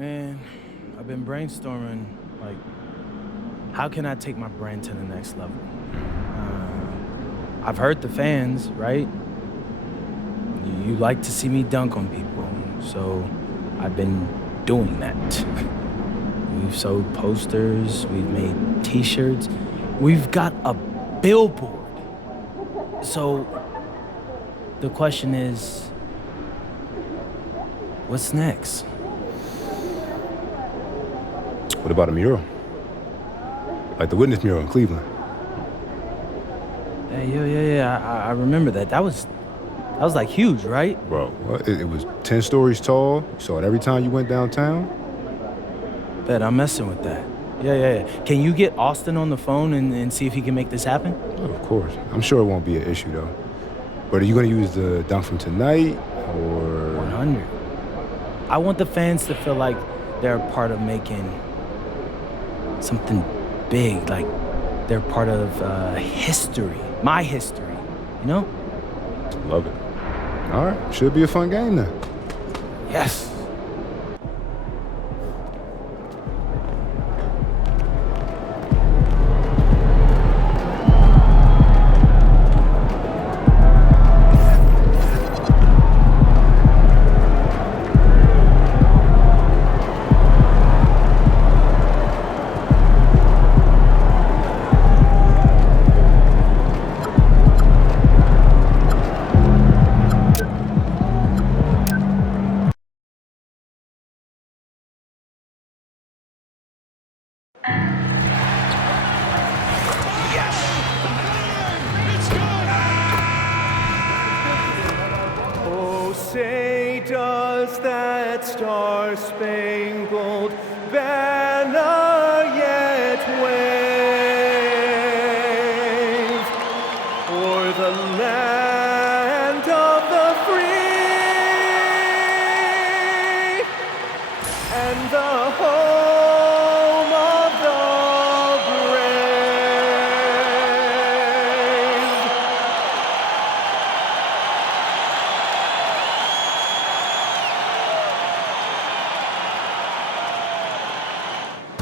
Man, I've been brainstorming, like, how can I take my brand to the next level? I've heard the fans, right? You like to see me dunk on people, so I've been doing that. We've sold posters, we've made t-shirts, we've got a billboard. So the question is, what's next? What about a mural? Like the Witness mural in Cleveland. Hey, yeah, I remember that. That was like huge, right? Bro, it was 10 stories tall. You saw it every time you went downtown. Bet I'm messing with that. Yeah. Can you get Austin on the phone and see if he can make this happen? Oh, of course. I'm sure it won't be an issue, though. But are you going to use the dunk from tonight, or...? 100. I want the fans to feel like they're a part of making something big, like they're part of history, my history, you know? Love it. All right, should be a fun game then. Yes. Say, does that star-spangled banner yet wave o'er the land of the free and the home of the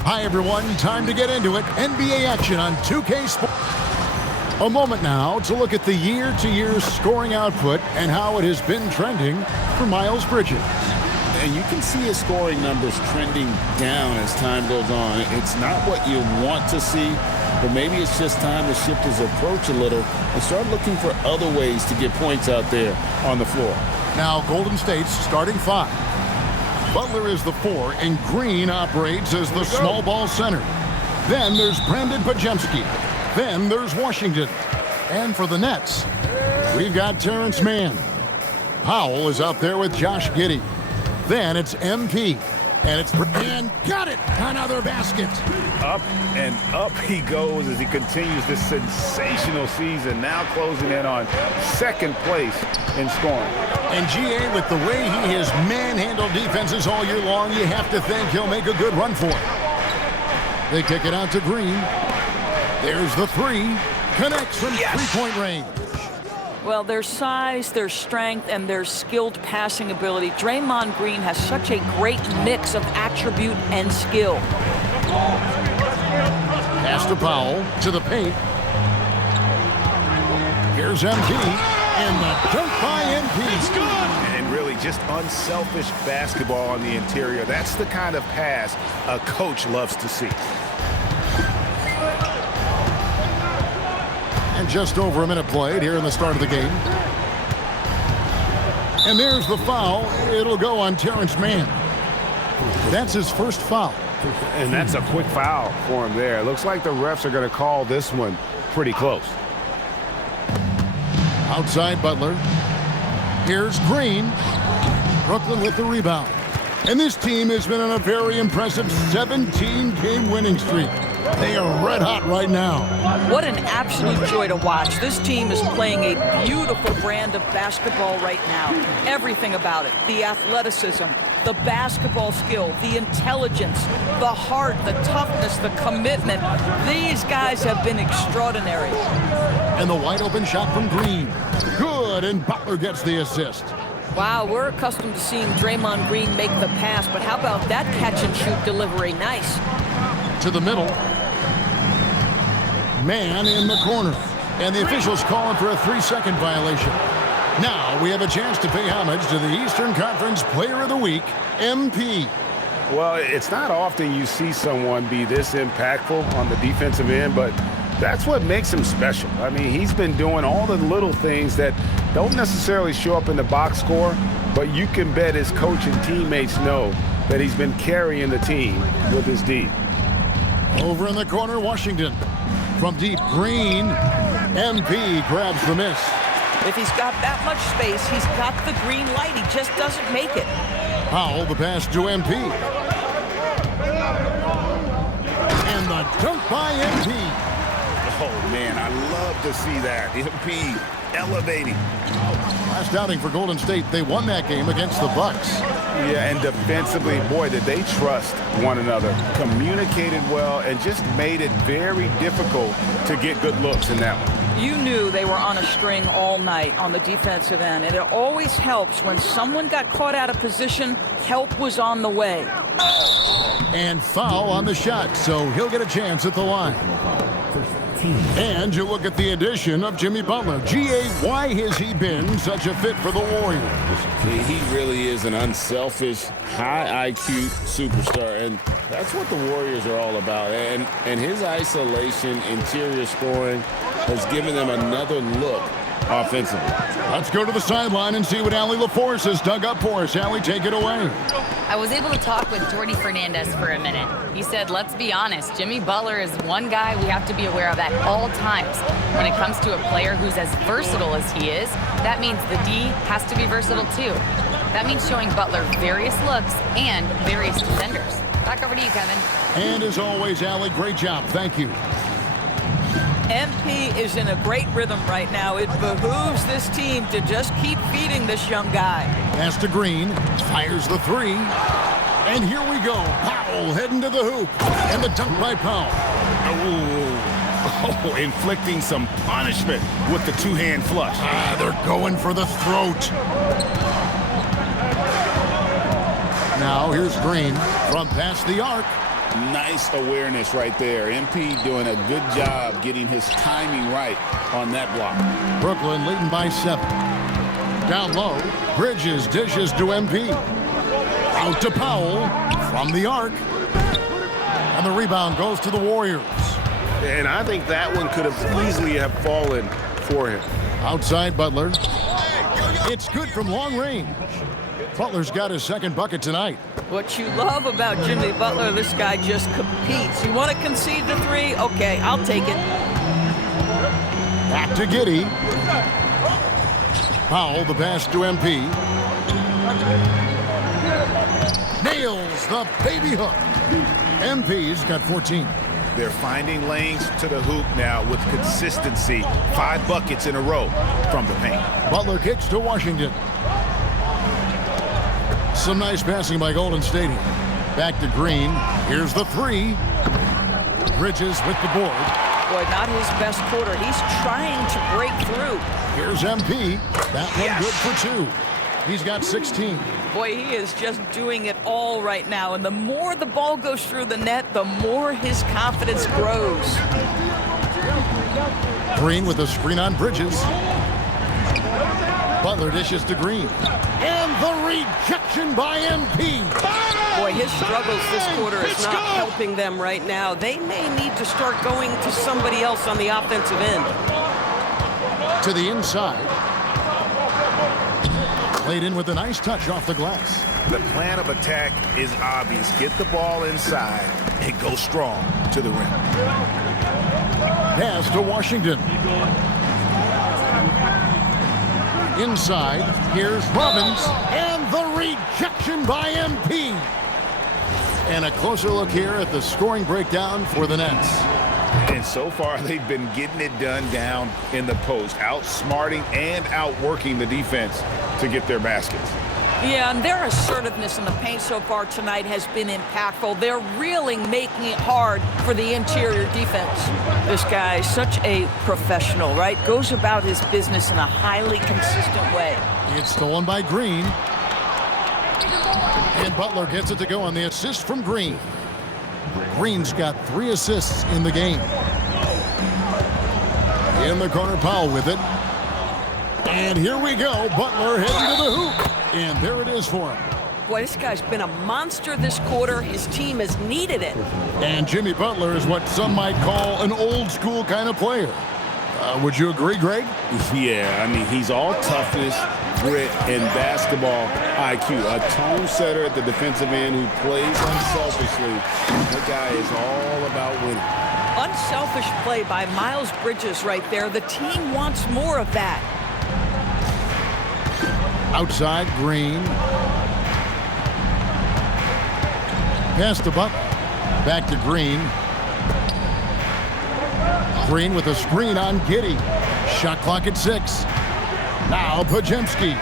Hi, everyone. Time to get into it. NBA action on 2K Sports. A moment now to look at the year-to-year scoring output and how it has been trending for Miles Bridges. And you can see his scoring numbers trending down as time goes on. It's not what you want to see, but maybe it's just time to shift his approach a little and start looking for other ways to get points out there on the floor. Now, Golden State's starting five. Butler is the 4, and Green operates as the small ball center. Then there's Brandon Pajemski. Then there's Washington. And for the Nets, we've got Terrence Mann. Powell is out there with Josh Giddey. Then it's MP. And it's and got it! Another basket. Up and up he goes as he continues this sensational season, now closing in on second place in scoring. And GA, with the way he has manhandled defenses all year long, you have to think he'll make a good run for it. They kick it out to Green. There's the 3. Connects from three-point range. Well, their size, their strength, and their skilled passing ability. Draymond Green has such a great mix of attribute and skill. Pass to Powell, to the paint. Here's MP, and the dunk by MP. It's good! And really just unselfish basketball on the interior. That's the kind of pass a coach loves to see. And just over a minute played here in the start of the game. And there's the foul. It'll go on Terrence Mann. That's his first foul. And that's a quick foul for him there. It looks like the refs are going to call this one pretty close. Outside Butler. Here's Green. Brooklyn with the rebound. And this team has been on a very impressive 17-game winning streak. They are red hot right now. What an absolute joy to watch. This team is playing a beautiful brand of basketball right now. Everything about it, the athleticism, the basketball skill, the intelligence, the heart, the toughness, the commitment. These guys have been extraordinary. And the wide open shot from Green. Good, and Butler gets the assist. Wow, we're accustomed to seeing Draymond Green make the pass, but how about that catch-and-shoot delivery? Nice. To the middle. Man in the corner. And the officials calling for a 3-second violation. Now we have a chance to pay homage to the Eastern Conference Player of the Week, MP. Well, it's not often you see someone be this impactful on the defensive end, but that's what makes him special. I mean, he's been doing all the little things that don't necessarily show up in the box score, but you can bet his coach and teammates know that he's been carrying the team with his D. Over in the corner, Washington. From deep, Green. MP grabs the miss. If he's got that much space, he's got the green light. He just doesn't make it. Powell, the pass to MP. And the dunk by MP. Oh, man, I love to see that. MP elevating. Last outing for Golden State, they won that game against the Bucks. Yeah, and defensively, boy, did they trust one another. Communicated well and just made it very difficult to get good looks in that one. You knew they were on a string all night on the defensive end, and it always helps when someone got caught out of position, help was on the way. And foul on the shot, so he'll get a chance at the line. And you look at the addition of Jimmy Butler. G.A., why has he been such a fit for the Warriors? He really is an unselfish, high IQ superstar, and that's what the Warriors are all about. And his isolation, interior scoring has given them another look offensively. Let's go to the sideline and see what Allie LaForce has dug up for us. Allie, take it away. I was able to talk with Jordy Fernandez for a minute. He said, let's be honest, Jimmy Butler is one guy we have to be aware of at all times. When it comes to a player who's as versatile as he is, that means the D has to be versatile too. That means showing Butler various looks and various defenders. Back over to you, Kevin. And as always, Allie, great job. Thank you. MP is in a great rhythm right now. It behooves this team to just keep feeding this young guy. Pass to Green, fires the three, and here we go. Powell heading to the hoop, and the dunk by Powell. Oh, inflicting some punishment with the two-hand flush. They're going for the throat. Now here's Green from past the arc. Nice awareness right there. MP doing a good job getting his timing right on that block. Brooklyn leading by 7. Down low, Bridges dishes to MP. Out to Powell from the arc. And the rebound goes to the Warriors. And I think that one could have easily have fallen for him. Outside Butler. It's good from long range. Butler's got his second bucket tonight. What you love about Jimmy Butler, this guy just competes. You want to concede the three? Okay, I'll take it. Back to Giddey. Powell, the pass to MP. Nails the baby hook. MP's got 14. They're finding lanes to the hoop now with consistency. 5 buckets in a row from the paint. Butler kicks to Washington. Some nice passing by Golden State. Back to Green. Here's the three. Bridges with the board. Boy, not his best quarter. He's trying to break through. Here's MP. That one good for 2. He's got 16. Boy, he is just doing it all right now. And the more the ball goes through the net, the more his confidence grows. Green with a screen on Bridges. Butler dishes to Green. And the rejection by MP. Boy, his struggles this quarter is not helping them right now. They may need to start going to somebody else on the offensive end. To the inside. Played in with a nice touch off the glass. The plan of attack is obvious. Get the ball inside and go strong to the rim. Pass to Washington. Inside, here's Robbins, and the rejection by MP. And a closer look here at the scoring breakdown for the Nets. And so far, they've been getting it done down in the post, outsmarting and outworking the defense to get their baskets. Yeah, and their assertiveness in the paint so far tonight has been impactful. They're really making it hard for the interior defense. This guy is such a professional, right? Goes about his business in a highly consistent way. It's stolen by Green. And Butler gets it to go on the assist from Green. Green's got 3 assists in the game. In the corner, Powell with it. And here we go. Butler heading to the hoop. And there it is for him. Boy, this guy's been a monster this quarter. His team has needed it. And Jimmy Butler is what some might call an old school kind of player. Would you agree, Greg? Yeah, I mean, he's all toughness, grit, and basketball IQ. A tone setter at the defensive end who plays unselfishly. That guy is all about winning. Unselfish play by Miles Bridges right there. The team wants more of that. Outside, Green. Pass to Butler. Back to Green. Green with a screen on Giddey. Shot clock at 6. Now Pajemski.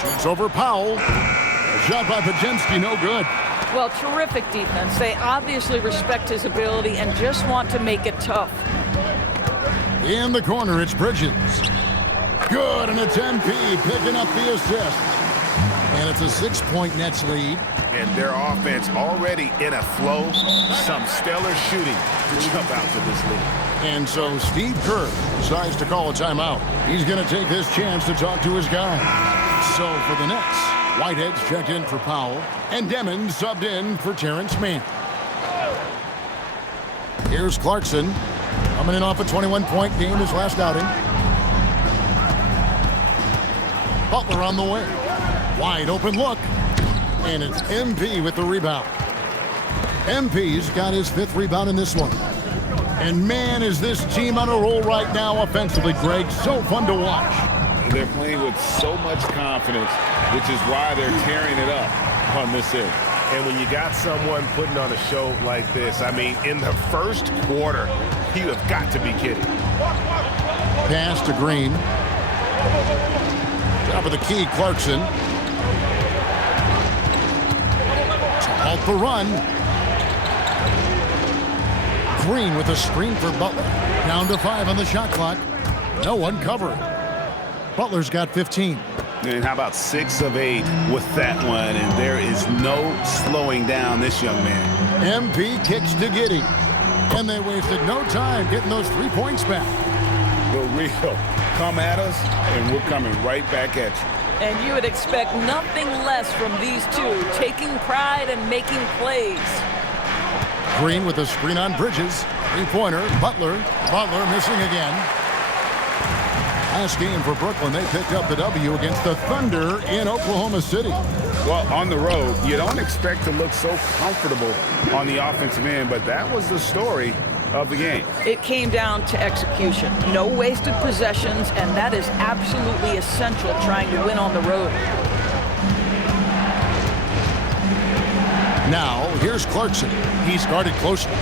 Shoots over Powell. A shot by Pajemski, no good. Well, terrific defense. They obviously respect his ability and just want to make it tough. In the corner, it's Bridges. Good, and it's MP picking up the assist. And it's a 6-point Nets lead. And their offense already in a flow. Some stellar shooting to jump out to this lead. And so Steve Kerr decides to call a timeout. He's going to take this chance to talk to his guy. So for the Nets, Whitehead's checked in for Powell, and Demon subbed in for Terrence Mann. Here's Clarkson, coming in off a 21-point game his last outing. Butler on the way. Wide open look. And it's MP with the rebound. MP's got his 5th rebound in this one. And man, is this team on a roll right now offensively, Greg. So fun to watch. They're playing with so much confidence, which is why they're tearing it up on this end. And when you got someone putting on a show like this, I mean, in the first quarter, you have got to be kidding. Pass to Green. Top of the key, Clarkson. Halt the run. Green with a screen for Butler. Down to 5 on the shot clock. No one covering. Butler's got 15. And how about 6 of 8 with that one? And there is no slowing down this young man. MP kicks to Giddey. And they wasted no time getting those 3 points back. The real come at us, and we're coming right back at you. And you would expect nothing less from these two, taking pride and making plays. Green with a screen on Bridges. 3-pointer, Butler. Butler missing again. Last game for Brooklyn, they picked up the W against the Thunder in Oklahoma City. Well, on the road, you don't expect to look so comfortable on the offensive end, but that was the story of the game. It came down to execution. No wasted possessions, and that is absolutely essential trying to win on the road. Now, here's Clarkson. He's guarded closely.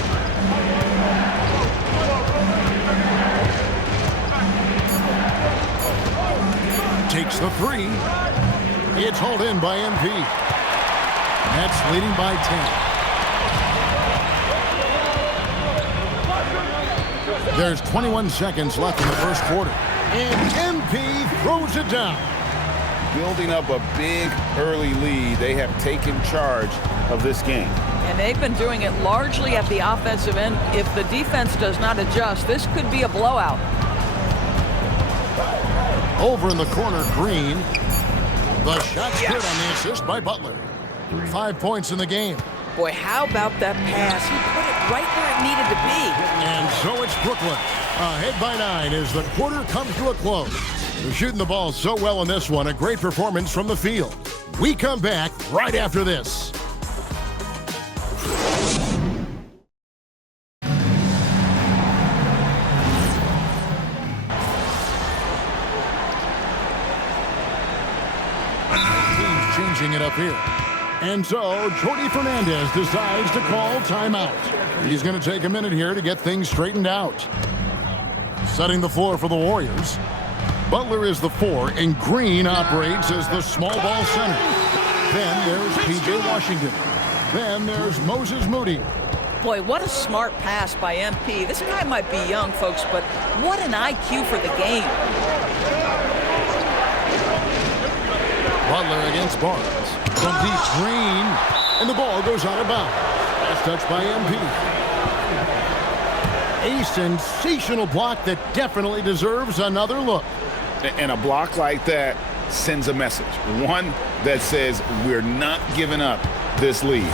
Takes the 3. It's hauled in by MP. Nets leading by 10. There's 21 seconds left in the first quarter. And MP throws it down. Building up a big early lead, they have taken charge of this game. And they've been doing it largely at the offensive end. If the defense does not adjust, this could be a blowout. Over in the corner, Green. The shot's good on the assist by Butler. 5 points in the game. Boy, how about that pass? He put it right where it needed to be. And so it's Brooklyn, ahead by 9 as the quarter comes to a close. They're shooting the ball so well in this one. A great performance from the field. We come back right after this. Team's changing it up here. And so Jordy Fernandez decides to call timeout. He's going to take a minute here to get things straightened out. Setting the floor for the Warriors. Butler is the 4, and Green operates as the small ball center. Then there's P.J. Washington. Then there's Moses Moody. Boy, what a smart pass by MP. This guy might be young, folks, but what an IQ for the game. Butler against Barnes. From deep, Green, and the ball goes out of bounds. That's touched by MP. A sensational block that definitely deserves another look. And a block like that sends a message. One that says we're not giving up this lead.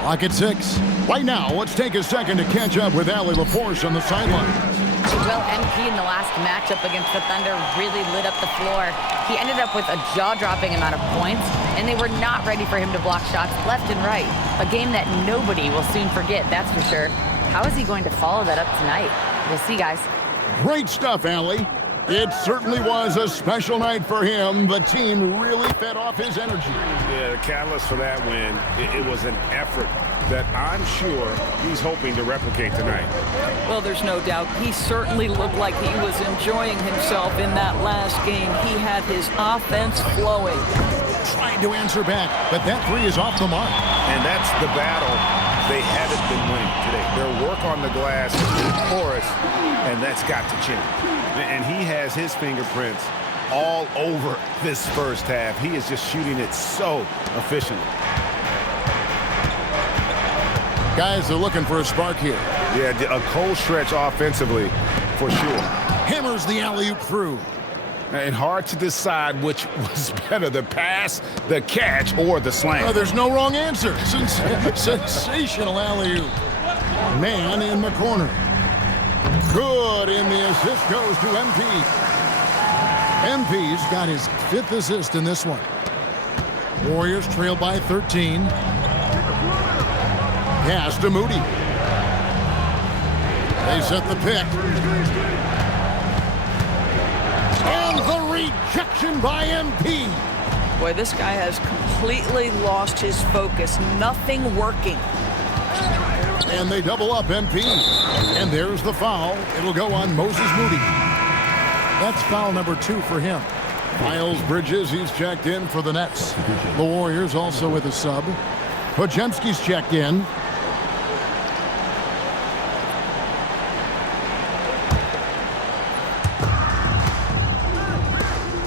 Clock at 6. Right now, let's take a second to catch up with Allie LaForce on the sidelines. Well, MP in the last matchup against the Thunder really lit up the floor. He ended up with a jaw-dropping amount of points, and they were not ready for him to block shots left and right. A game that nobody will soon forget, that's for sure. How is he going to follow that up tonight? We'll see, guys. Great stuff, Allie. It certainly was a special night for him. The team really fed off his energy. Yeah, the catalyst for that win, it was an effort that I'm sure he's hoping to replicate tonight. Well, there's no doubt. He certainly looked like he was enjoying himself in that last game. He had his offense flowing. Trying to answer back, but that three is off the mark. And that's the battle they haven't been winning today. Their work on the glass is porous, and that's got to change. And he has his fingerprints all over this first half. He is just shooting it so efficiently. Guys are looking for a spark here. Yeah, a cold stretch offensively for sure. Hammers the alley-oop through. And hard to decide which was better, the pass, the catch, or the slam. Oh, there's no wrong answer. Sensational alley-oop. Man in the corner. Good, and the assist goes to MP. MP's got his 5th assist in this one. Warriors trail by 13. Pass to Moody. They set the pick. And the rejection by MP. Boy, this guy has completely lost his focus. Nothing working. And they double up MP. And there's the foul. It'll go on Moses Moody. That's foul number 2 for him. Miles Bridges, he's checked in for the Nets. The Warriors also with a sub. Podziemski's checked in.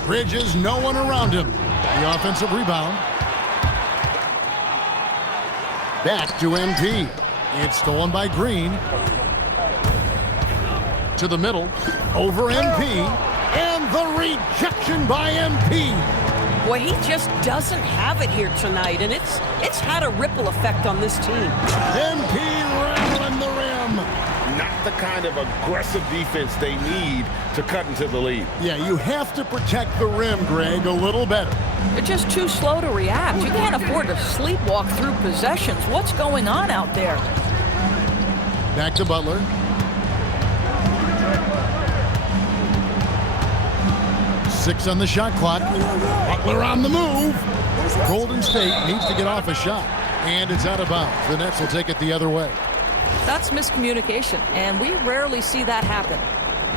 Bridges, no one around him. The offensive rebound. Back to MP. It's stolen by Green. To the middle. Over MP. And the rejection by MP. Boy, he just doesn't have it here tonight, and it's had a ripple effect on this team. MP rattling the rim. Not the kind of aggressive defense they need to cut into the lead. Yeah, you have to protect the rim, Greg, a little better. They're just too slow to react. You can't afford to sleepwalk through possessions. What's going on out there? Back to Butler. Six on the shot clock. Butler on the move. Golden State needs to get off a shot. And it's out of bounds. The Nets will take it the other way. That's miscommunication, and we rarely see that happen.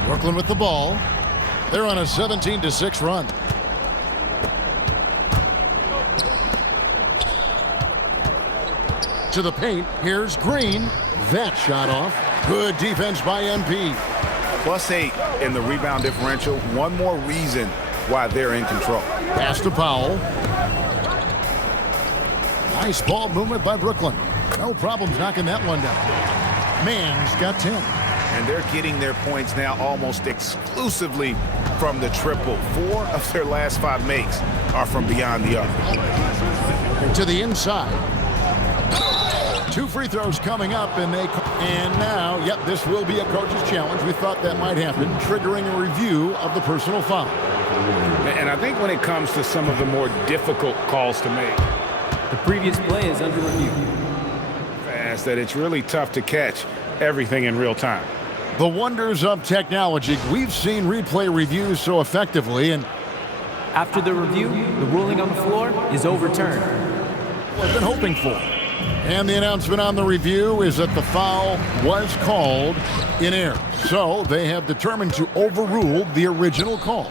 Brooklyn with the ball. They're on a 17-6 run. To the paint. Here's Green. That shot off. Good defense by MP. +8 in the rebound differential. One more reason why they're in control. Pass to Powell. Nice ball movement by Brooklyn. No problems knocking that one down. Mann's got 10. And they're getting their points now almost exclusively from the triple. 4 of their last 5 makes are from beyond the arc. To the inside. 2 free throws coming up, and now, yep, this will be a coach's challenge. We thought that might happen, triggering a review of the personal foul. And I think when it comes to some of the more difficult calls to make, the previous play is under review. Fast that it's really tough to catch everything in real time. The wonders of technology. We've seen replay reviews so effectively, and after the review, the ruling on the floor is overturned. What I've been hoping for. And the announcement on the review is that the foul was called in error. So they have determined to overrule the original call.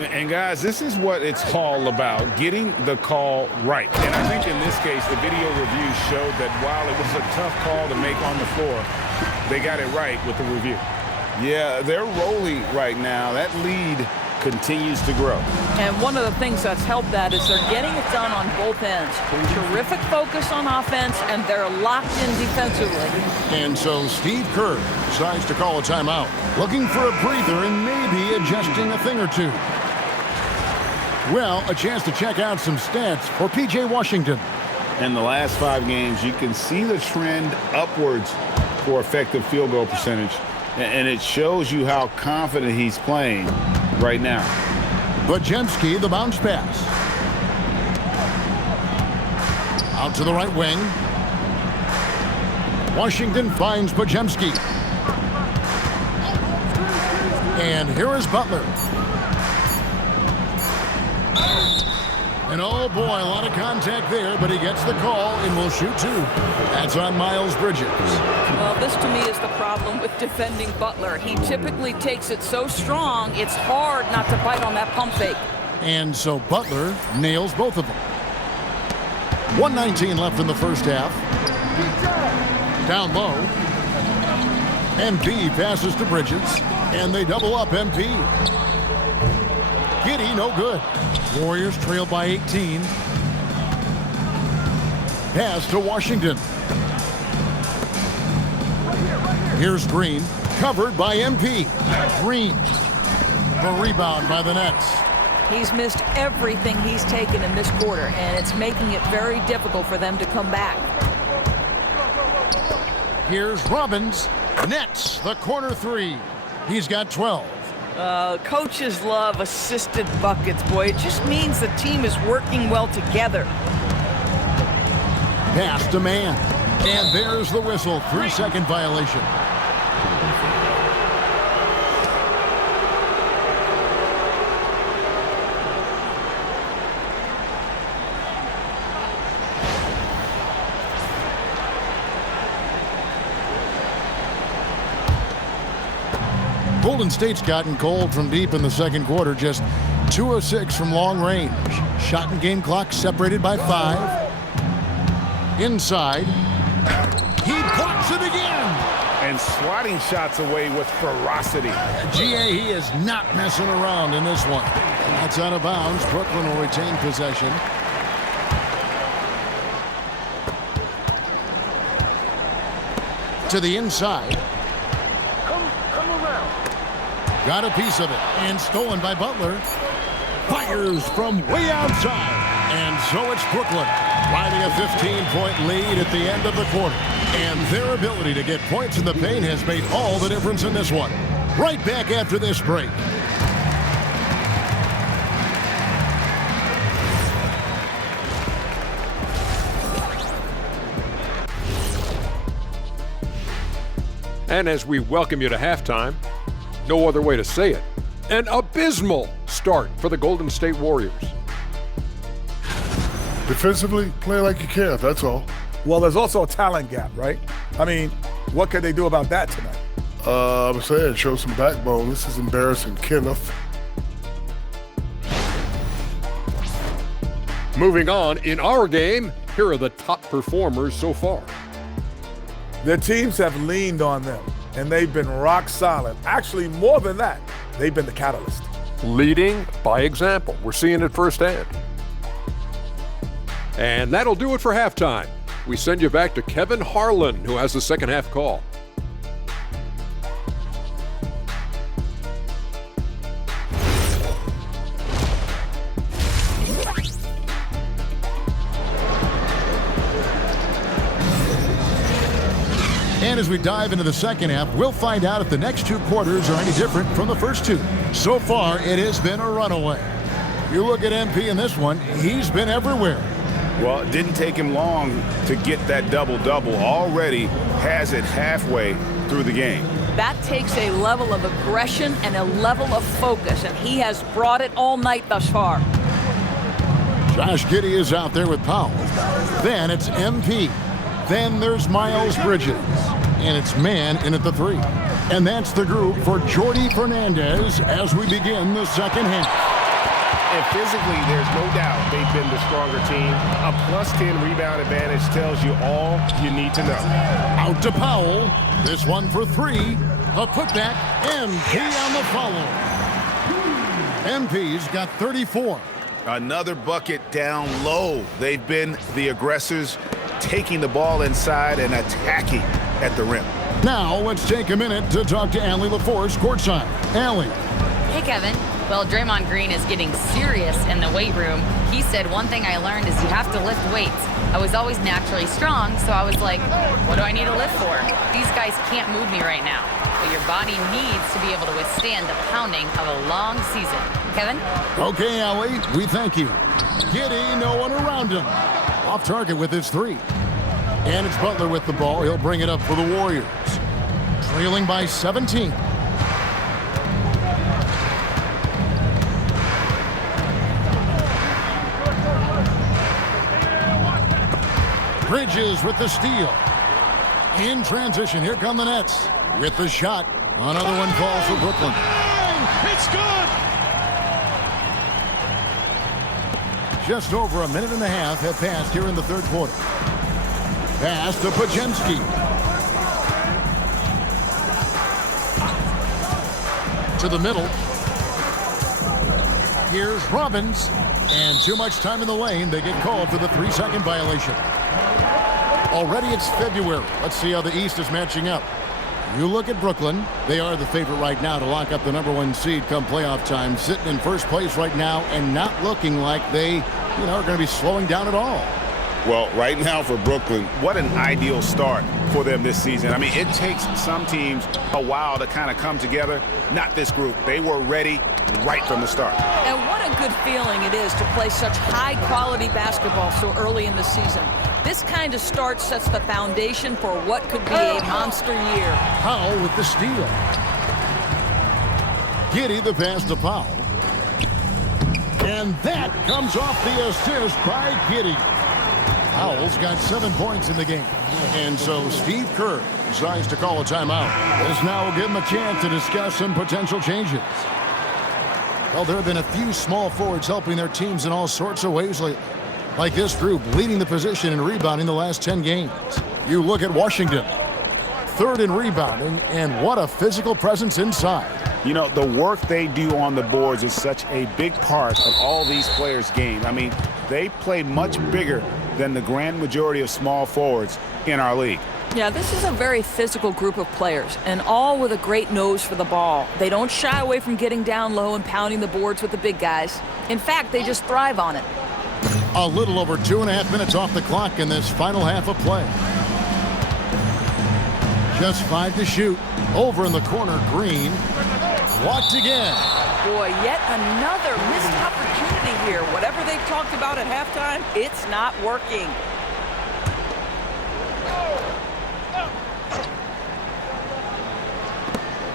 And guys, this is what it's all about, getting the call right. And I think in this case, the video review showed that while it was a tough call to make on the floor, they got it right with the review. Yeah, they're rolling right now. That lead continues to grow. And one of the things that's helped that is they're getting it done on both ends. Terrific focus on offense, and they're locked in defensively. And so Steve Kerr decides to call a timeout, looking for a breather and maybe adjusting a thing or two. Well, a chance to check out some stats for P.J. Washington. In the last 5 games, you can see the trend upwards for effective field goal percentage, and it shows you how confident he's playing right now. Podziemski, the bounce pass. Out to the right wing. Washington finds Podziemski. And here is Butler. And oh boy, a lot of contact there, but he gets the call and will shoot 2. That's on Miles Bridges. Well, this to me is the problem with defending Butler. He typically takes it so strong, it's hard not to bite on that pump fake. And so Butler nails both of them. 1:19 left in the first half. Down low. MP passes to Bridges, and they double up MP. Giddey, no good. Warriors trail by 18. Pass to Washington. Here's Green, covered by MP. Green, the rebound by the Nets. He's missed everything he's taken in this quarter, and it's making it very difficult for them to come back. Here's Robbins. Nets, the corner 3. He's got 12. Coaches love assisted buckets, boy. It just means the team is working well together. Pass to man. And there's the whistle. 3-second violation. Golden State's gotten cold from deep in the second quarter, just 2 of 6 from long range. Shot and game clock separated by 5. Inside. He blocks it again. And swatting shots away with ferocity. GA, he is not messing around in this one. That's out of bounds. Brooklyn will retain possession. To the inside. Got a piece of it, and stolen by Butler. Fires from way outside. And so it's Brooklyn, riding a 15-point lead at the end of the quarter. And their ability to get points in the paint has made all the difference in this one. Right back after this break. And as we welcome you to halftime, no other way to say it, an abysmal start for the Golden State Warriors. Defensively, play like you care, that's all. Well, there's also a talent gap, right? I mean, what could they do about that tonight? I'm saying, show some backbone. This is embarrassing, Kenneth. Moving on, in our game, here are the top performers so far. Their teams have leaned on them, and they've been rock solid. Actually, more than that, they've been the catalyst. Leading by example. We're seeing it firsthand. And that'll do it for halftime. We send you back to Kevin Harlan, who has the second half call. And as we dive into the second half, we'll find out if the next 2 quarters are any different from the first 2. So far, it has been a runaway. You look at MP in this one, he's been everywhere. Well, it didn't take him long to get that double-double. Already has it halfway through the game. That takes a level of aggression and a level of focus, and he has brought it all night thus far. Josh Giddey is out there with Powell. Then it's MP. Then there's Miles Bridges. And it's man in at the 3. And that's the group for Jordi Fernandez as we begin the second half. And physically, there's no doubt they've been the stronger team. A +10 rebound advantage tells you all you need to know. Out to Powell. This one for 3. A putback. MP on the follow. MP's got 34. Another bucket down low. They've been the aggressors, taking the ball inside and attacking at the rim. Now let's take a minute to talk to Allie LaForce courtside. Allie. Hey, Kevin. Well, Draymond Green is getting serious in the weight room. He said one thing I learned is you have to lift weights. I was always naturally strong, so I was like, what do I need to lift for? These guys can't move me right now. But your body needs to be able to withstand the pounding of a long season. Kevin? Okay, Allie, we thank you. Giddey, no one around him. Off target with his 3. And it's Butler with the ball. He'll bring it up for the Warriors. Trailing by 17. Bridges with the steal. In transition, here come the Nets. With the shot. Another one falls for Brooklyn. It's good! Just over a minute and a half have passed here in the third quarter. Pass to Podziemski. To the middle. Here's Robbins. And too much time in the lane. They get called for the 3-second violation. Already it's February. Let's see how the East is matching up. You look at Brooklyn. They are the favorite right now to lock up the #1 seed come playoff time. Sitting in first place right now and not looking like they, are going to be slowing down at all. Well, right now for Brooklyn, what an ideal start for them this season. I mean, it takes some teams a while to kind of come together. Not this group. They were ready right from the start. And what a good feeling it is to play such high-quality basketball so early in the season. This kind of start sets the foundation for what could be a monster year. Powell with the steal. Giddey the pass to Powell. And that comes off the assist by Giddey. Powell's got 7 points in the game. And so Steve Kerr decides to call a timeout. This now will give him a chance to discuss some potential changes. Well, there have been a few small forwards helping their teams in all sorts of ways lately. Like this group leading the position in rebounding the last 10 games. You look at Washington, 3rd in rebounding, and what a physical presence inside. The work they do on the boards is such a big part of all these players' game. I mean, they play much bigger than the grand majority of small forwards in our league. Yeah, this is a very physical group of players, and all with a great nose for the ball. They don't shy away from getting down low and pounding the boards with the big guys. In fact, they just thrive on it. A little over 2.5 minutes off the clock in this final half of play. Just 5 to shoot. Over in the corner, Green. Blocked again. Boy, yet another missed opportunity here. Whatever they talked about at halftime, it's not working.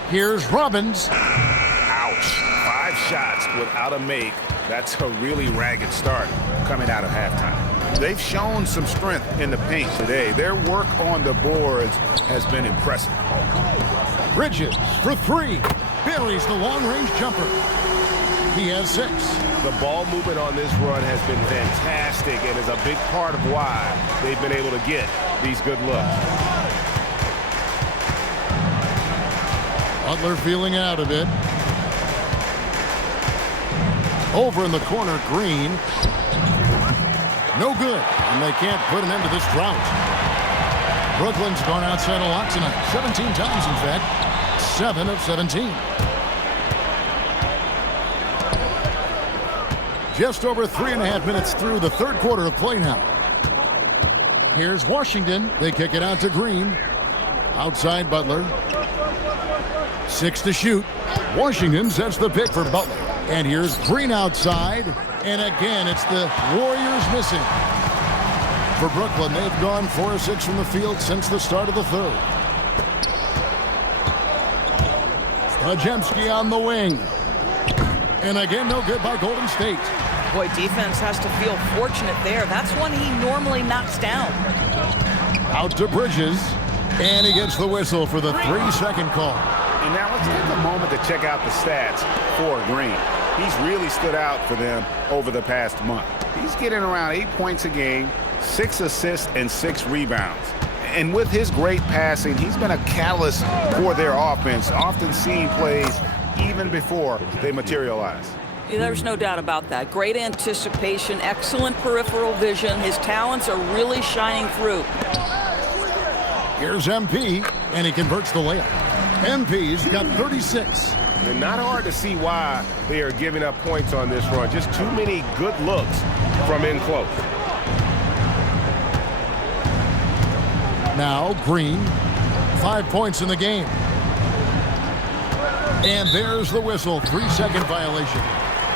Here's Robbins. Ouch. 5 shots without a make. That's a really ragged start coming out of halftime. They've shown some strength in the paint today. Their work on the boards has been impressive. Bridges for 3. Buries the long-range jumper. He has 6. The ball movement on this run has been fantastic and is a big part of why they've been able to get these good looks. Butler feeling out of it. Over in the corner, Green. No good, and they can't put an end to this drought. Brooklyn's gone outside a lot tonight. 17 times, in fact. 7 of 17. Just over 3.5 minutes through the third quarter of play now. Here's Washington. They kick it out to Green. Outside Butler. 6 to shoot. Washington sets the pick for Butler. And here's Green outside. And again, it's the Warriors missing. For Brooklyn, they've gone 4 of 6 from the field since the start of the third. Podziemski on the wing. And again, no good by Golden State. Boy, defense has to feel fortunate there. That's one he normally knocks down. Out to Bridges. And he gets the whistle for the 3-second call. And now let's take a moment to check out the stats for Green. He's really stood out for them over the past month. He's getting around 8 points a game, 6 assists, and 6 rebounds. And with his great passing, he's been a catalyst for their offense, often seeing plays even before they materialize. There's no doubt about that. Great anticipation, excellent peripheral vision. His talents are really shining through. Here's MP, and he converts the layup. MP's got 36. And not hard to see why they are giving up points on this run. Just too many good looks from in close. Now Green, 5 points in the game. And there's the whistle, 3-second violation.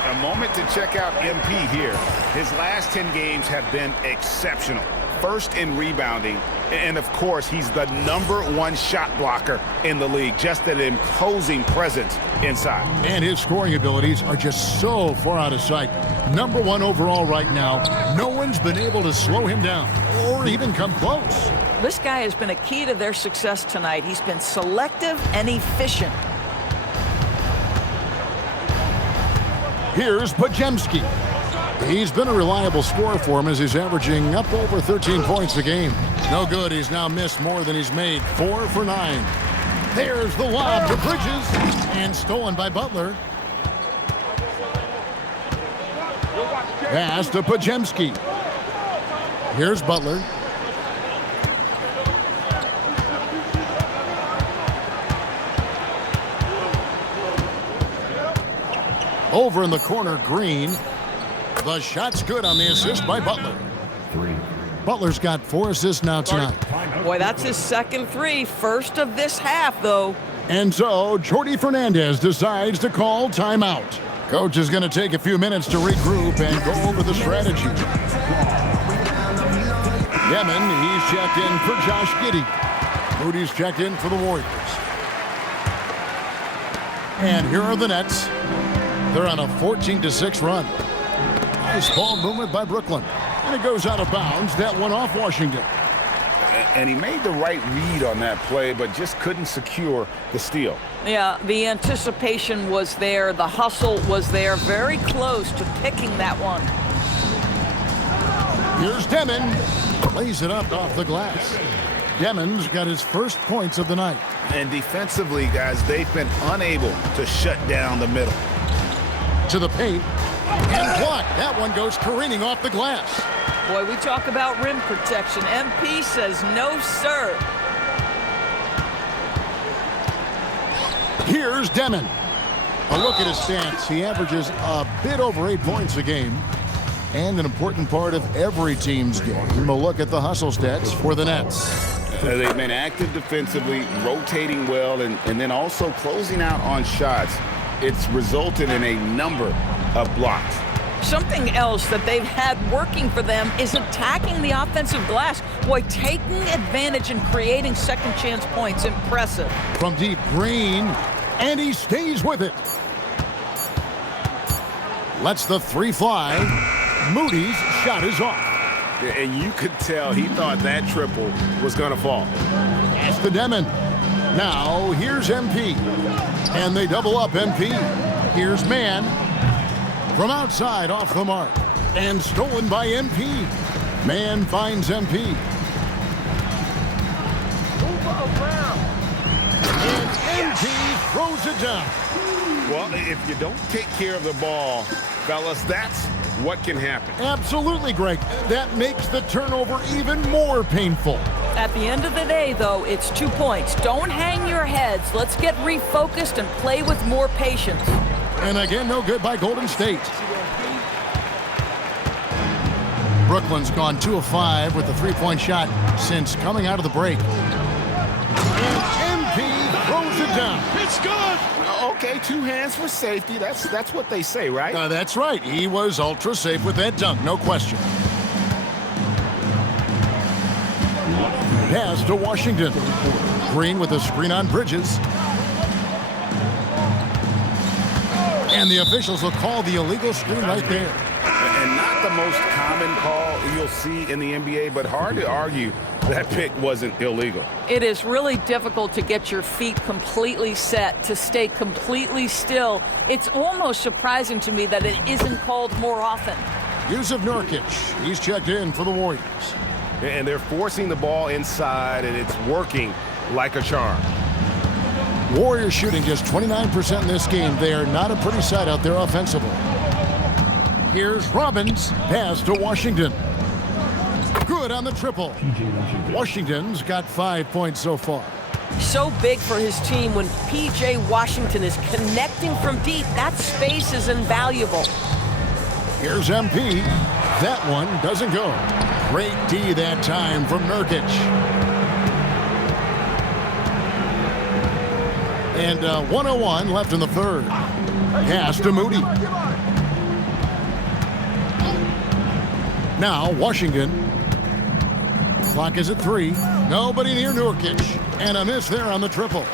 A moment to check out MP here. His last 10 games have been exceptional. First in rebounding, and of course, he's the #1 shot blocker in the league. Just an imposing presence inside. And his scoring abilities are just so far out of sight. #1 overall right now. No one's been able to slow him down or even come close. This guy has been a key to their success tonight. He's been selective and efficient. Here's Pajemski. He's been a reliable scorer for him as he's averaging up over 13 points a game. No good. He's now missed more than he's made. 4 for 9. There's the lob to Bridges and stolen by Butler. Pass to Pajemski. Here's Butler. Over in the corner, Green. The shot's good on the assist by Butler. Butler's got 4 assists now tonight. Boy, that's his second 3. First of this half, though. And so, Jordi Fernandez decides to call timeout. Coach is going to take a few minutes to regroup and go over the strategy. Yemen, he's checked in for Josh Giddey. Moody's checked in for the Warriors. And here are the Nets. They're on a 14-6 run. Nice ball movement by Brooklyn. And it goes out of bounds. That one off Washington. And he made the right read on that play, but just couldn't secure the steal. Yeah, the anticipation was there. The hustle was there. Very close to picking that one. Here's Demon. Lays it up off the glass. Demon's got his first points of the night. And defensively, guys, they've been unable to shut down the middle. To the paint. And blocked. That one goes careening off the glass. Boy, we talk about rim protection. MP says no, sir. Here's Demon. A look at his stats. He averages a bit over 8 points a game. And an important part of every team's game. A look at the hustle stats for the Nets. They've been active defensively, rotating well, and then also closing out on shots. It's resulted in a number of blocks. Something else that they've had working for them is attacking the offensive glass. Boy, taking advantage and creating second chance points. Impressive. From deep, Green, and he stays with it. Lets the 3 fly. Moody's shot is off. And you could tell he thought that triple was going to fall. Pass to Demon. Now, here's MP. And they double up MP. Here's Man. From outside, off the mark. And stolen by MP. Man finds MP. And MP throws it down. Well, if you don't take care of the ball, fellas, that's what can happen. Absolutely, Greg. That makes the turnover even more painful. At the end of the day, though, it's 2 points. Don't hang your heads. Let's get refocused and play with more patience. And again, no good by Golden State. Brooklyn's gone 2 of 5 with the 3-point shot since coming out of the break. And MP throws it down. It's good. Okay, 2 hands for safety. That's what they say, right? That's right. He was ultra safe with that dunk, no question. Pass to Washington. Green with a screen on Bridges. And the officials will call the illegal screen right there. And not the most common call you'll see in the NBA, but hard to argue that pick wasn't illegal. It is really difficult to get your feet completely set, to stay completely still. It's almost surprising to me that it isn't called more often. Yusuf Nurkic, he's checked in for the Warriors. And they're forcing the ball inside, and it's working like a charm. Warriors shooting just 29% in this game. They are not a pretty sight out there offensively. Here's Robbins, pass to Washington. Good on the triple. Washington's got 5 points so far. So big for his team when P.J. Washington is connecting from deep. That space is invaluable. Here's MP. That one doesn't go. Great D that time from Nurkic. And 1:01 left in the third. Pass to Moody. Now Washington. Clock is at 3. Nobody near Nurkic. And a miss there on the triple.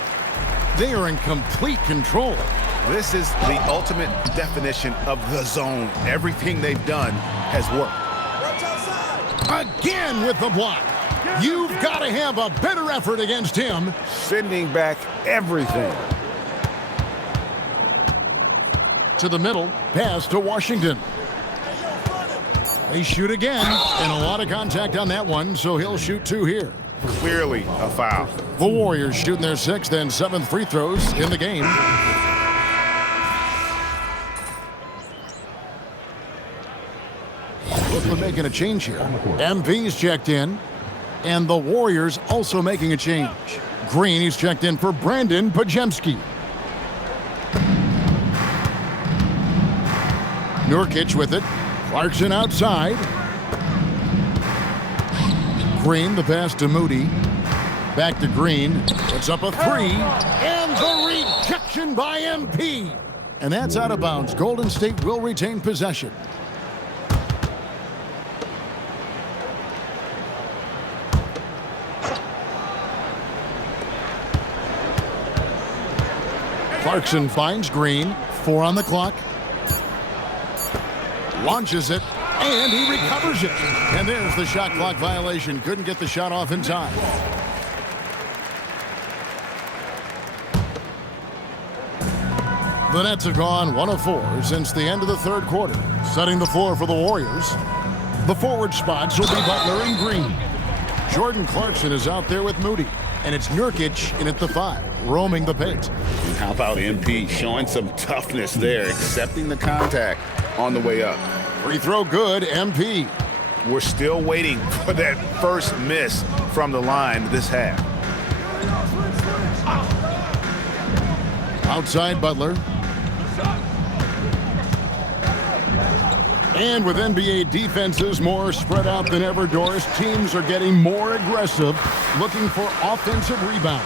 They are in complete control. This is the ultimate definition of the zone. Everything they've done has worked. Again with the block. You've got to have a better effort against him. Sending back everything. To the middle. Pass to Washington. They shoot again, and a lot of contact on that one, so he'll shoot 2 here. Clearly a foul. The Warriors shooting their 6th and 7th free throws in the game. Brooklyn making a change here. MP's checked in, and the Warriors also making a change. Green, he's checked in for Brandon Pajemski. Nurkic with it. Clarkson outside. Green, the pass to Moody. Back to Green. Puts up a 3. And the rejection by MP. And that's out of bounds. Golden State will retain possession. Clarkson finds Green. 4 on the clock. Launches it, and he recovers it. And there's the shot clock violation. Couldn't get the shot off in time. The Nets have gone 1 of 4 since the end of the third quarter. Setting the floor for the Warriors. The forward spots will be Butler and Green. Jordan Clarkson is out there with Moody. And it's Nurkic in at the 5, roaming the paint. And how about MP showing some toughness there, accepting the contact on the way up. Free throw good, MP. We're still waiting for that first miss from the line this half. Outside Butler. And with NBA defenses more spread out than ever, Doris, teams are getting more aggressive, looking for offensive rebounds.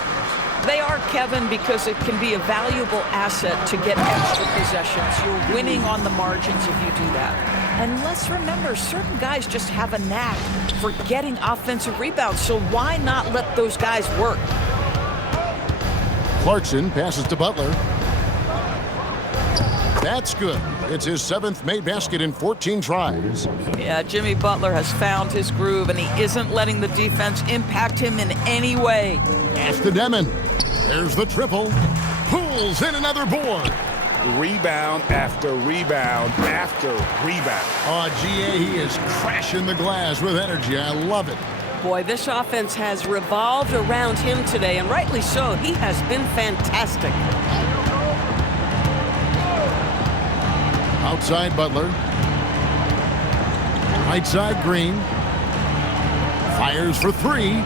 They are, Kevin, because it can be a valuable asset to get extra possessions. You're winning on the margins if you do that. And let's remember, certain guys just have a knack for getting offensive rebounds, so why not let those guys work? Clarkson passes to Butler. That's good. It's his 7th made basket in 14 tries. Yeah, Jimmy Butler has found his groove, and he isn't letting the defense impact him in any way. Pass to Demon. There's the triple. Pulls in another board. Rebound after rebound after rebound. Oh, GA, he is crashing the glass with energy. I love it. Boy, this offense has revolved around him today, and rightly so. He has been fantastic. Outside Butler. Right side Green. Fires for 3.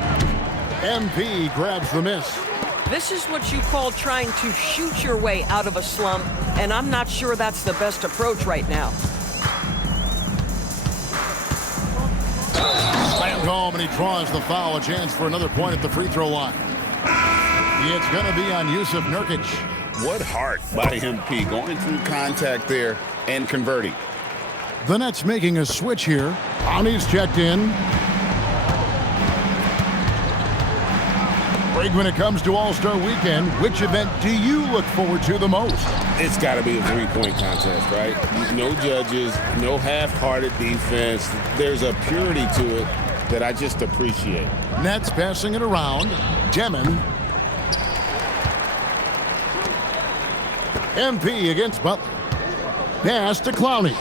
MP grabs the miss. This is what you call trying to shoot your way out of a slump, and I'm not sure that's the best approach right now. Slammed home, and he draws the foul. A chance for another point at the free throw line. It's going to be on Yusuf Nurkic. What heart by MP, going through contact there and converting. The Nets making a switch here. Ani's checked in. Greg, when it comes to All-Star Weekend, which event do you look forward to the most? It's got to be a three-point contest, right? No judges, no half-hearted defense. There's a purity to it that I just appreciate. Nets passing it around. Demon. MP against Butler. Pass to Clowney.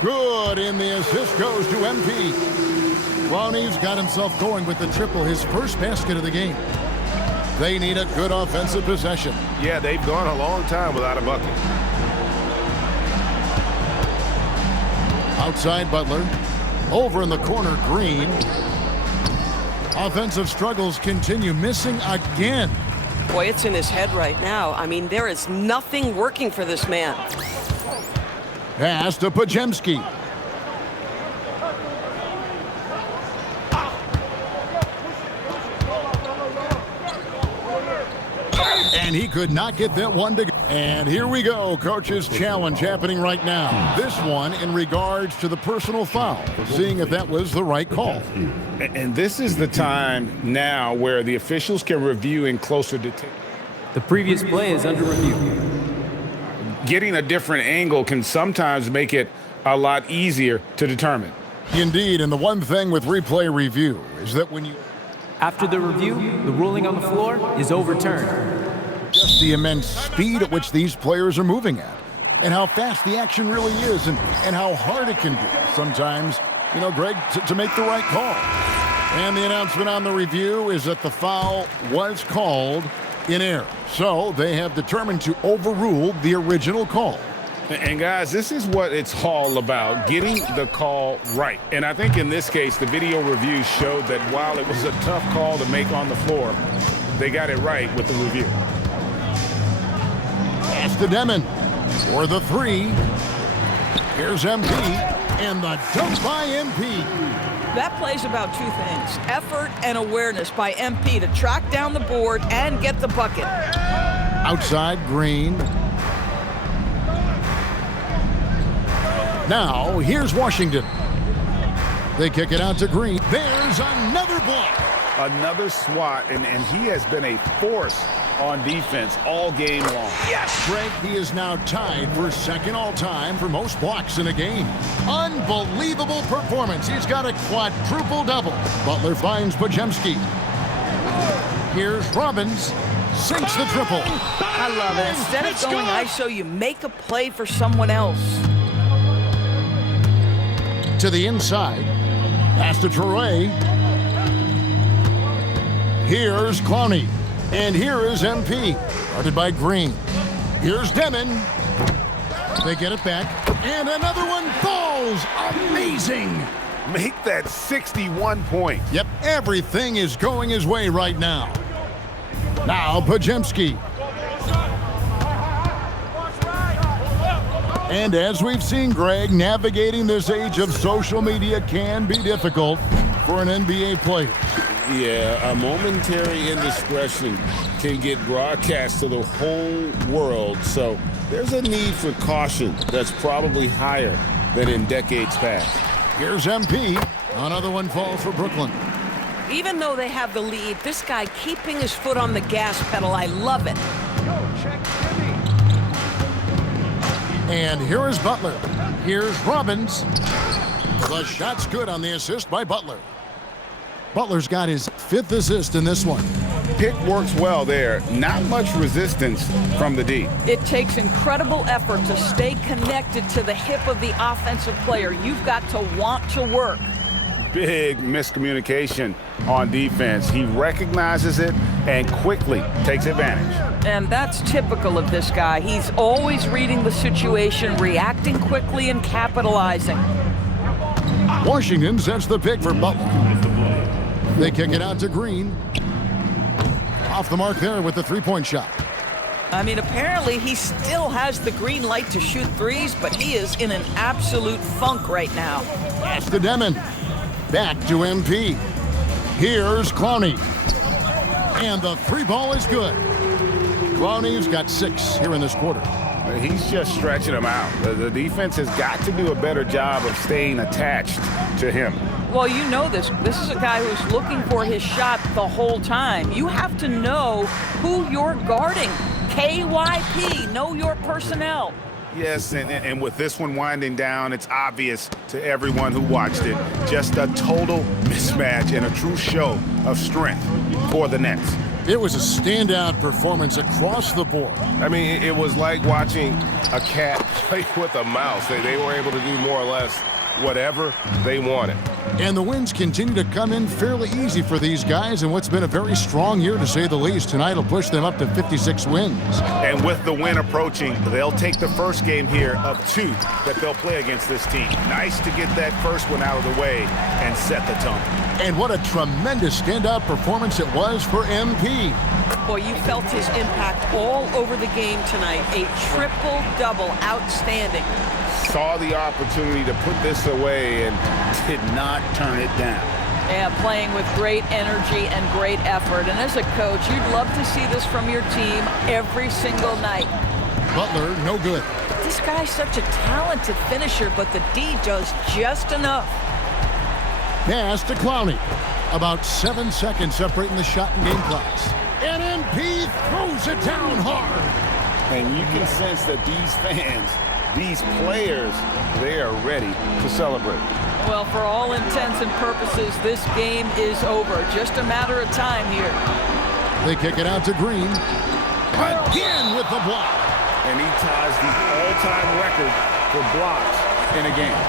Good, and the assist goes to MP. Clowney's got himself going with the triple, his first basket of the game. They need a good offensive possession. Yeah, they've gone a long time without a bucket. Outside Butler. Over in the corner, Green. Offensive struggles continue, missing again. Boy, it's in his head right now. I mean, there is nothing working for this man. Pass to Pajemski. And he could not get that one to go. And here we go, coach's challenge happening right now. This one in regards to the personal foul, seeing if that was the right call. And this is the time now where the officials can review in closer detail. The previous play is under review. Getting a different angle can sometimes make it a lot easier to determine. Indeed, and the one thing with replay review is that when you... After the review, the ruling on the floor is overturned. Just the immense speed at which these players are moving at, and how fast the action really is, and how hard it can be sometimes, you know, Greg, to make the right call. And the announcement on the review is that the foul was called in error. So they have determined to overrule the original call. And guys, this is what it's all about, getting the call right. And I think in this case, the video review showed that while it was a tough call to make on the floor, they got it right with the review. Pass to Demon for the three. Here's MP, and the dunk by MP. That play's about two things, effort and awareness by MP to track down the board and get the bucket. Outside, Green. Now, here's Washington. They kick it out to Green. There's another block. Another swat, and he has been a force on defense all game long. Yes! Greg, he is now tied for second all-time for most blocks in a game. Unbelievable performance. He's got a quadruple-double. Butler finds Pajemski. Here's Robbins. Sinks the triple. I love it. Instead of going ISO, you make a play for someone else. To the inside. Pass to Troy. Here's Clowney. And here is MP. Guarded by Green. Here's Demon. They get it back. And another one falls. Amazing. Make that 61 point. Yep, everything is going his way right now. Now Pajemski. And as we've seen, Greg, navigating this age of social media can be difficult for an NBA player. Yeah, a momentary indiscretion can get broadcast to the whole world. So there's a need for caution that's probably higher than in decades past. Here's MP. Another one falls for Brooklyn. Even though they have the lead, this guy keeping his foot on the gas pedal, I love it. And here is Butler. Here's Robbins. The shot's good on the assist by Butler. Butler's got his fifth assist in this one. Pick works well there. Not much resistance from the D. It takes incredible effort to stay connected to the hip of the offensive player. You've got to want to work. Big miscommunication on defense. He recognizes it and quickly takes advantage. And that's typical of this guy. He's always reading the situation, reacting quickly, and capitalizing. Washington sets the pick for Butler. They kick it out to Green. Off the mark there with the three-point shot. I mean, apparently he still has the green light to shoot threes, but he is in an absolute funk right now. Pass to Demon. Back to MP. Here's Clowney. And the three ball is good. Clowney's got 6 here in this quarter. He's just stretching them out. The defense has got to do a better job of staying attached to him. Well, you know this. This is a guy who's looking for his shot the whole time. You have to know who you're guarding. KYP, know your personnel. Yes, and with this one winding down, it's obvious to everyone who watched it. Just a total mismatch and a true show of strength for the Nets. It was a standout performance across the board. I mean, it was like watching a cat play with a mouse. They were able to do more or less whatever they wanted. And the wins continue to come in fairly easy for these guys in what's been a very strong year, to say the least. Tonight will push them up to 56 wins. And with the win approaching, they'll take the first game here of 2 that they'll play against this team. Nice to get that first one out of the way and set the tone. And what a tremendous standout performance it was for MP. Boy, you felt his impact all over the game tonight. A triple-double, outstanding. Saw the opportunity to put this away and did not turn it down. Yeah, playing with great energy and great effort. And as a coach, you'd love to see this from your team every single night. Butler, no good. This guy's such a talented finisher, but the D does just enough. Pass to Clowney. About 7 seconds separating the shot and game clocks. And MP throws it down hard. And you can sense that these fans, these players, they are ready to celebrate. Well, for all intents and purposes, this game is over. Just a matter of time here. They kick it out to Green. Again with the block. And he ties the all-time record for blocks in a game.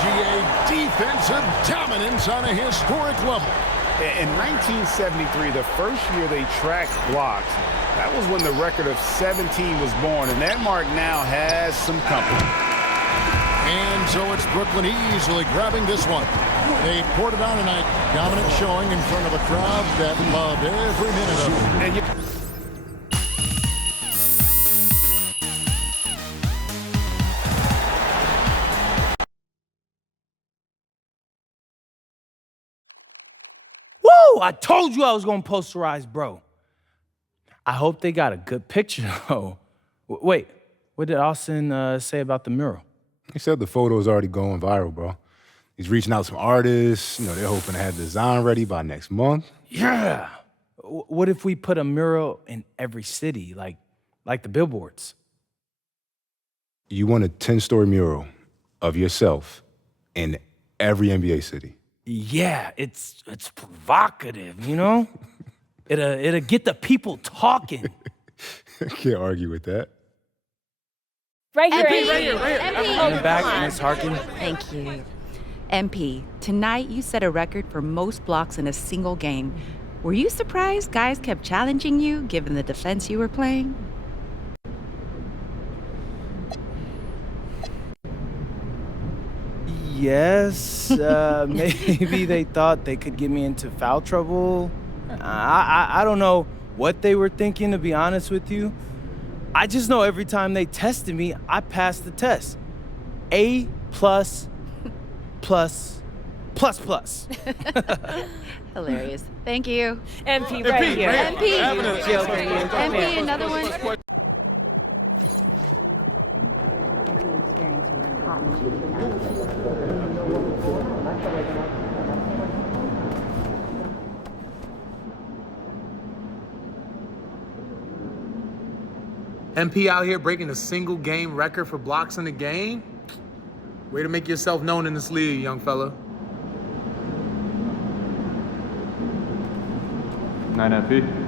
GA defensive dominance on a historic level. In 1973, the first year they tracked blocks, that was when the record of 17 was born, and that mark now has some company. And so it's Brooklyn easily grabbing this one. They poured it on tonight. Dominant showing in front of a crowd that loved every minute of it. And Woo! I told you I was going to posterize, bro. I hope they got a good picture, though. Wait, what did Austin say about the mural? He said the photo's already going viral, bro. He's reaching out to some artists. You know, they're hoping to have the design ready by next month. Yeah. What if we put a mural in every city, like the billboards? You want a 10-story mural of yourself in every NBA city. Yeah, it's provocative, you know? It'll get the people talking. I can't argue with that. Right here, MP, right here. In the back, Ms. Harkin. Thank you. MP, tonight you set a record for most blocks in a single game. Were you surprised guys kept challenging you, given the defense you were playing? Yes, maybe they thought they could get me into foul trouble. I don't know what they were thinking, to be honest with you. I just know every time they tested me, I passed the test. A+++++. Hilarious. Thank you. MP right here. MP. MP, another one. MP out here breaking a single game record for blocks in the game? Way to make yourself known in this league, young fella. 9 MP.